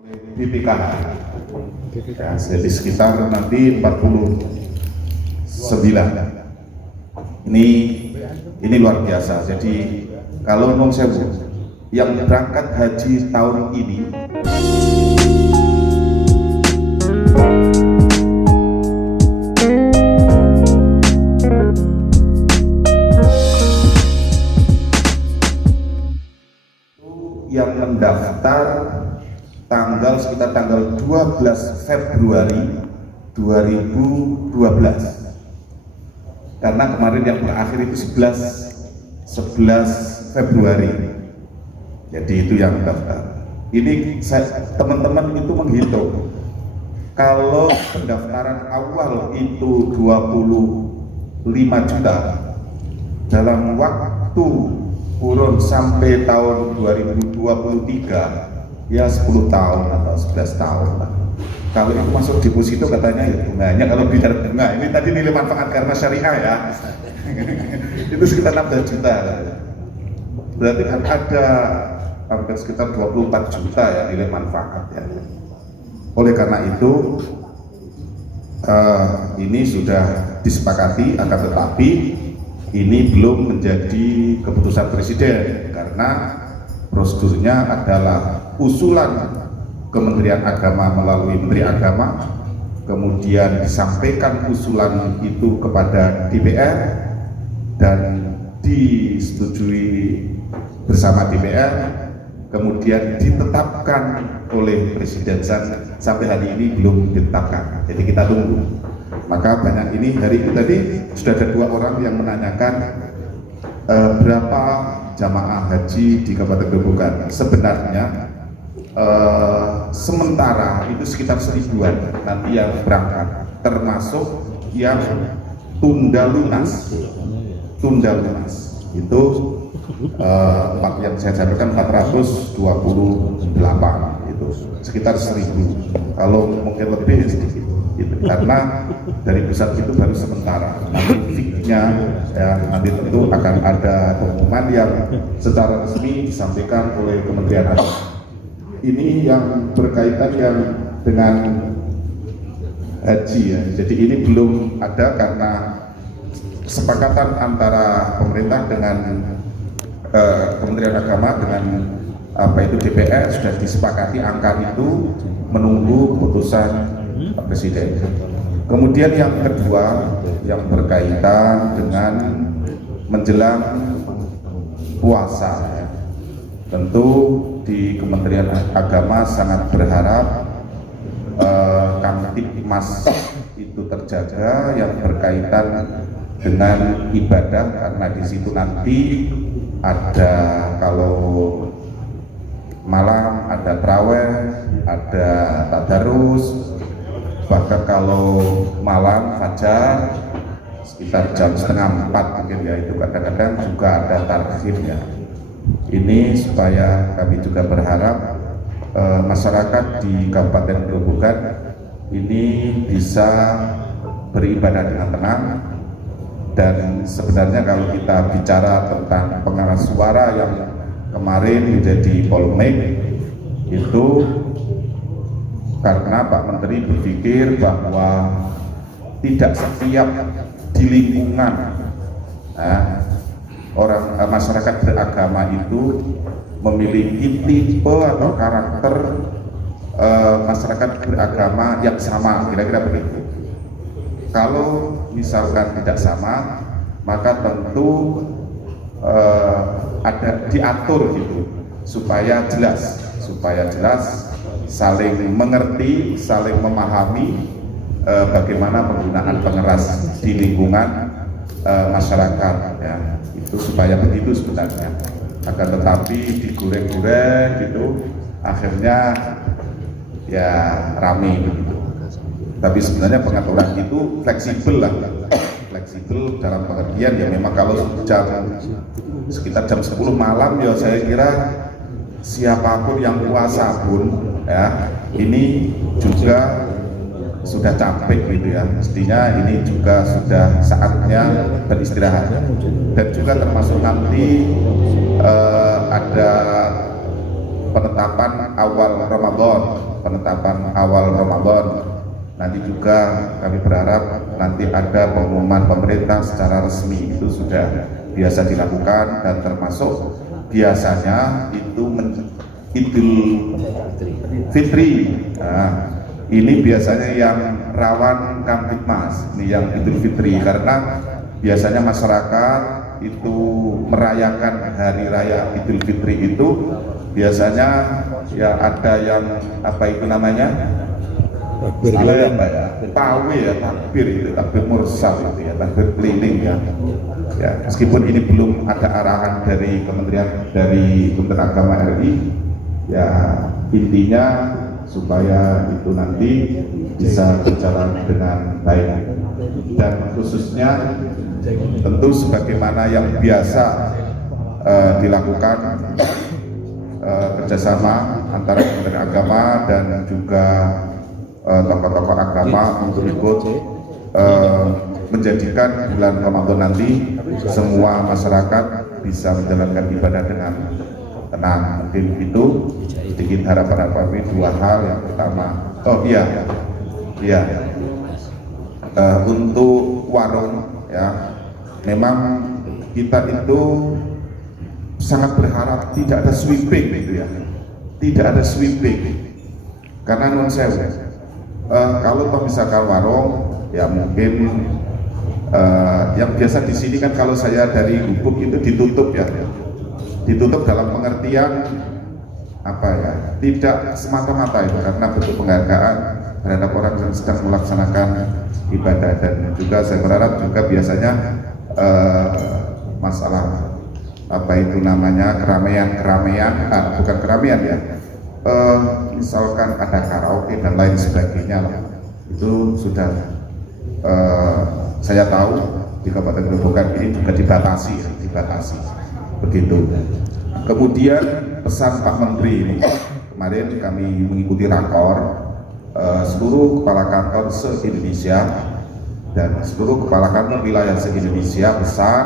BPKH. Ya, jadi sekitar nanti 49. Ini luar biasa. Jadi kalau non sewu yang berangkat haji tahun ini yang mendaftar sekitar tanggal 12 Februari 2012, karena kemarin yang terakhir itu 11 Februari, jadi itu yang mendaftar. Ini teman-teman itu menghitung kalau pendaftaran awal itu 25 juta, dalam waktu kurun sampai tahun 2023 ya 10 tahun atau 11 tahun lah. Kalau itu masuk deposito katanya ya bunganya, kalau bicara bunga ini tadi nilai manfaat karena syariah ya itu sekitar 16 juta. Berarti kan ada hampir sekitar 24 juta ya nilai manfaat ya. Oleh karena itu ini sudah disepakati, akan tetapi ini belum menjadi keputusan presiden karena prosedurnya adalah usulan Kementerian Agama melalui Menteri Agama, kemudian disampaikan usulan itu kepada DPR dan disetujui bersama DPR, kemudian ditetapkan oleh Presiden. Sampai hari ini belum ditetapkan, jadi kita tunggu. Maka banyak ini, hari ini tadi sudah ada 2 orang yang menanyakan berapa jamaah haji di Kabupaten Grobogan. Sebenarnya sementara itu sekitar 1000-an nanti yang berangkat, termasuk yang tunda lunas itu yang saya sampaikan 428, itu sekitar 1000. Kalau mungkin lebih sedikit gitu. Karena dari pusat itu baru sementara, nanti fiknya ya, nanti tentu akan ada pengumuman yang secara resmi disampaikan oleh Kementerian Agama. Ini yang berkaitan yang dengan haji ya, jadi ini belum ada karena kesepakatan antara pemerintah dengan Kementerian Agama dengan DPR sudah disepakati angka itu, menunggu keputusan Presiden. Kemudian yang kedua yang berkaitan dengan menjelang puasa ya. Tentu di Kementerian Agama sangat berharap Kamtibmas itu terjaga yang berkaitan dengan ibadah, karena di situ nanti ada, kalau malam ada tarawih, ada tadarus, bahkan kalau malam fajar sekitar jam 3:30 mungkin ya, itu kadang-kadang juga ada tarhibnya. Ini supaya kami juga berharap masyarakat di Kabupaten Grobogan ini bisa beribadah dengan tenang. Dan sebenarnya kalau kita bicara tentang pengeras suara yang kemarin menjadi polemik, itu karena Pak Menteri berpikir bahwa tidak setiap di lingkungan masyarakat beragama itu memiliki tipe atau karakter masyarakat beragama yang sama, kira-kira begitu. Kalau misalkan tidak sama, maka tentu ada diatur gitu supaya jelas, saling mengerti, saling memahami bagaimana penggunaan pengeras di lingkungan masyarakat ya. Itu supaya begitu sebenarnya. Akan tetapi digoreng-goreng gitu, akhirnya ya rame begitu. Tapi sebenarnya pengaturan itu fleksibel lah, fleksibel dalam pengertian ya, memang kalau sekitar jam 10 malam ya saya kira siapapun yang puasa pun ya ini juga sudah capek gitu ya, mestinya ini juga sudah saatnya beristirahat. Dan juga termasuk nanti ada penetapan awal Ramadan, penetapan awal Ramadan. Nanti juga kami berharap nanti ada pengumuman pemerintah secara resmi, itu sudah biasa dilakukan, dan termasuk biasanya itu Idul Fitri. Nah, ini biasanya yang rawan Kamtibmas, ini yang Idul Fitri, karena biasanya masyarakat itu merayakan hari raya Idul Fitri itu biasanya ya ada yang apa itu namanya? Takbir Apa ya? Pawe ya, takbir itu, takbir mursal itu ya, takbir keliling ya. Ya, meskipun ini belum ada arahan dari Kementerian Agama RI, ya intinya supaya itu nanti bisa berjalan dengan baik, dan khususnya tentu sebagaimana yang biasa dilakukan kerjasama antara Kementerian Agama dan juga tokoh-tokoh agama untuk ikut menjadikan bulan Ramadan nanti semua masyarakat bisa menjalankan ibadah dengan tenang. Mungkin itu sedikit harapan kami, dua hal. Yang pertama, untuk warung ya, memang kita itu sangat berharap tidak ada sweeping gitu ya, tidak ada sweeping, karena non sewu. Kalau misalkan warung ya mungkin yang biasa di sini kan, kalau saya dari Gubuk itu ditutup ya, ditutup dalam pengertian apa ya, tidak semata-mata itu karena bentuk penghargaan terhadap orang yang sedang melaksanakan ibadah. Dan juga saya berharap juga biasanya masalah apa itu namanya keramaian, bukan keramaian ya, misalkan ada karaoke dan lain sebagainya lah, itu sudah saya tahu di Kabupaten Grobogan ini juga dibatasi begitu. Kemudian pesan Pak Menteri ini, kemarin kami mengikuti rakor seluruh kepala kantor se-Indonesia dan seluruh kepala kantor wilayah se-Indonesia, pesan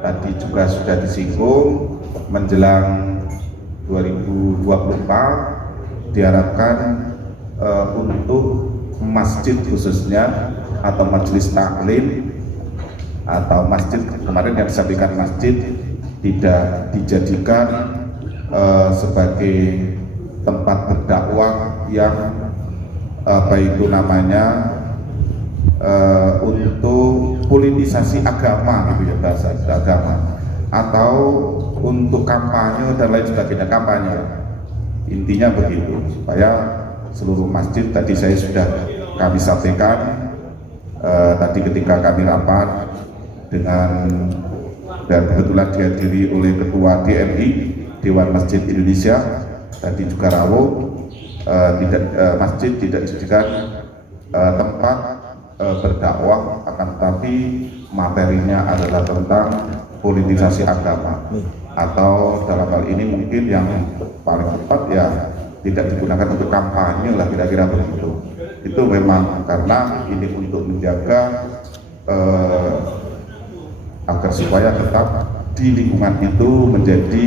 tadi juga sudah disinggung, menjelang 2024 diharapkan untuk masjid khususnya atau majelis taklim atau masjid, kemarin yang disampaikan masjid tidak dijadikan sebagai tempat berdakwah yang apa itu namanya untuk politisasi agama gitu ya, bahasa agama, atau untuk kampanye dan lain sebagainya, kampanye intinya begitu, supaya seluruh masjid tadi kami sampaikan tadi ketika kami rapat dengan, dan kebetulan dihadiri oleh Ketua DMI Dewan Masjid Indonesia tadi juga rawuh, masjid tidak dijadikan tempat berdakwah, akan tetapi materinya adalah tentang politisasi agama, atau dalam hal ini mungkin yang paling tepat ya tidak digunakan untuk kampanye lah, kira-kira begitu. Itu memang karena ini untuk menjaga agar supaya tetap di lingkungan itu menjadi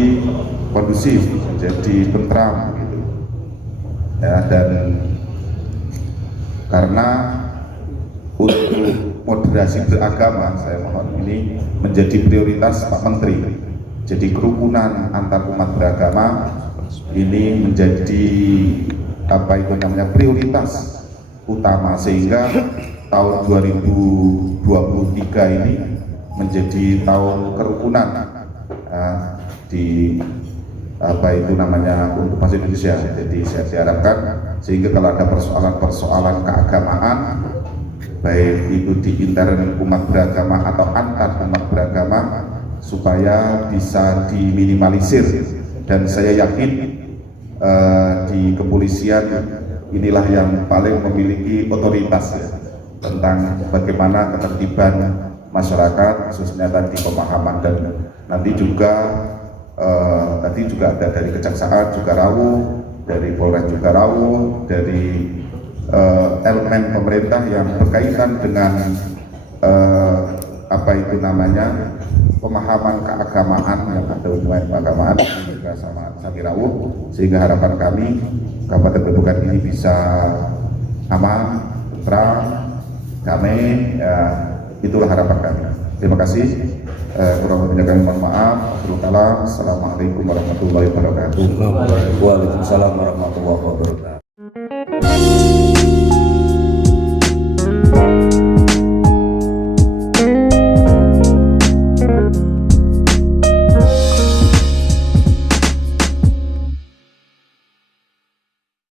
kondusif, menjadi tentram gitu ya. Dan karena untuk moderasi beragama, saya mohon ini menjadi prioritas Pak Menteri. Jadi kerukunan antar umat beragama ini menjadi apa itu namanya prioritas utama, sehingga tahun 2023 ini menjadi tahun kerukunan di apa itu namanya untuk masjid Indonesia. Jadi saya diharapkan sehingga kalau ada persoalan-persoalan keagamaan, baik itu di intern umat beragama atau antar umat beragama, supaya bisa diminimalisir. Dan saya yakin di kepolisian inilah yang paling memiliki otoritas ya, tentang bagaimana ketertiban masyarakat, khususnya tadi pemahaman. Dan nanti juga tadi juga ada dari Kejaksaan juga rawuh, dari Polres juga rawuh, dari elemen pemerintah yang berkaitan dengan apa itu namanya pemahaman keagamaan yang ada hubungan keagamaan juga sama Samirau, sehingga harapan kami Kabupaten Grobogan ini bisa aman, terang, damai, ya, itulah harapan kami. Terima kasih. Kurang lebihnya kami mohon maaf. Assalamualaikum warahmatullahi wabarakatuh. Waalaikumsalam warahmatullahi wabarakatuh.